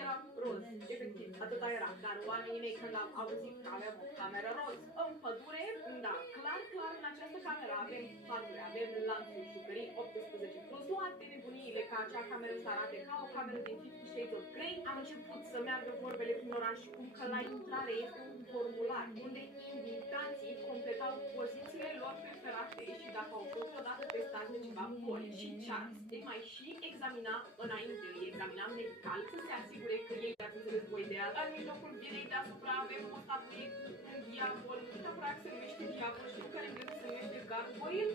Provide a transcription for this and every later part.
era roz, efectiv, atâta era. Dar oamenii mei când au auzit că avem o cameră roz în pădure, da, clar, în această cameră avem paturi, avem lanțuri, jucării, 18 plus, toate nebuniile ca acea cameră să arate ca o cameră din Fifty Shades of Grey. Am început să meargă vorbele prin oraș cum că la intrare este un formular unde invitații completau pozițiile lor preferate și dacă au fost odată testați de ceva boli și Charles îi mai și examina înainte, îi examina medical să se asigure că ei ați înțeles voi de asta. În mijlocul vilei deasupra avem o statuie cu un diavol, nu neapărat se numește diavol, știu că în engleză se numește gargoyle,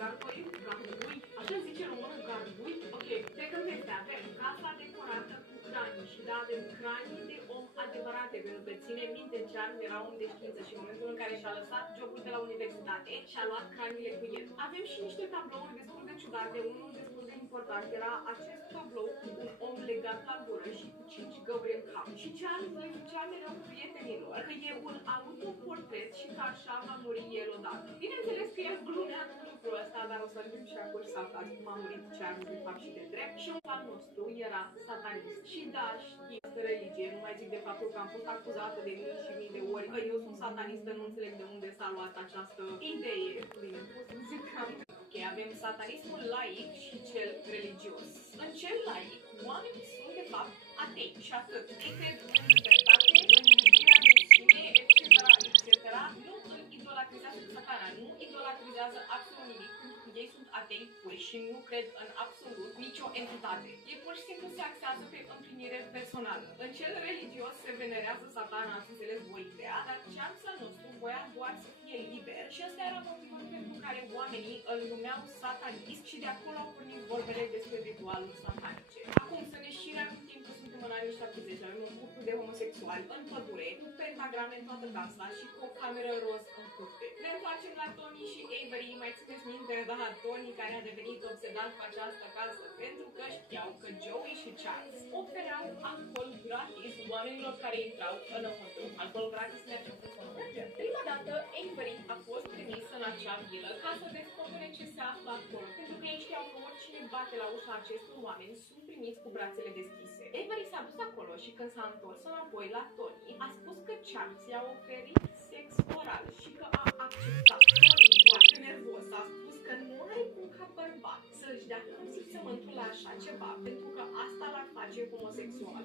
gargui, așa zice românul gargui. Ok, trecând peste, avem casa decorată cu cranii și da, avem cranii de om adevărate, pentru că ține minte, Charles era om de știință și în momentul în care și-a lăsat jobul de la universitate și-a luat craniile cu el. Avem și niște tablouri destul de ciudate, unul destul de important era acest tablou cu un om legat la gură și cu 5 găuri în cap. Și Charles le zicea mereu prietenilor că e un autoportret și că așa va muri el odată. Bineînțeles că el glumea cu lucrul ăsta, dar o să ajung și acolo să aflați cum a murit Charles de fapt și de drept. Și un al nostru era satanist. Și da, știu asta religie, nu mai zic de faptul că am fost acuzată de mii și mii de ori că eu sunt satanistă, nu înțeleg de unde s-a luat această idee. Bine, pot să zic că ok, avem satanismul laic și cel religios. În cel laic, oamenii sunt de fapt atei și atât. Ei cred în libertate, în iubirea de sine, etc. Nu îl idolatrizează pe satana, nu idolatrizează absolut nimic. Ei sunt atei puri și nu cred în absolut nicio entitate. Ei pur și simplu se axează pe împlinire personală. În cel religios se venerează satana, ați înțeles voi ideea, dar Charles nostru voia doar să fie liber și ăsta era motivul pentru care oamenii îl numeau satanist și de acolo au pornit vorbele despre ritualuri satanice. Acum să ne și reamintim că suntem în anii 70, avem un cuplu de homosexuali în pădure, cu pentagrame în toată casa și cu o cameră roz în curte. Ne întoarcem la Tony și Avery, mai țineți minte, da, Tony care a devenit obsedat cu această casă pentru că știau că Joey și Charles ofereau alcool gratis oamenilor care intrau înăuntru. Alcool gratis merge cum să nu merge. Prima dată, Avery a fost trimis în acea vilă ca să descopere ce se află acolo, pentru că ei știau că oricine bate la ușa acestor oameni sunt primiți cu brațele deschise. Avery s-a dus acolo și când s-a întors înapoi la Tony, a spus că Charles i-a oferit sex oral și că a acceptat. Tony, foarte nervos, a spus că nu are cum ca bărbat să-și dea consimțământul la așa ceva, pentru că asta l-ar face homosexual.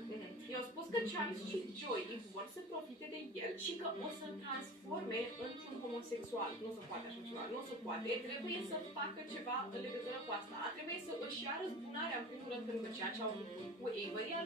I-au spus că Charles și Joey vor să profite de el și că o să-l transforme într-un homosexual. Nu se poate așa ceva, nu se poate. Trebuie să facă ceva în legătură cu asta. Trebuie să își ia răzbunarea în primul rând pentru ceea ce au făcut cu Avery.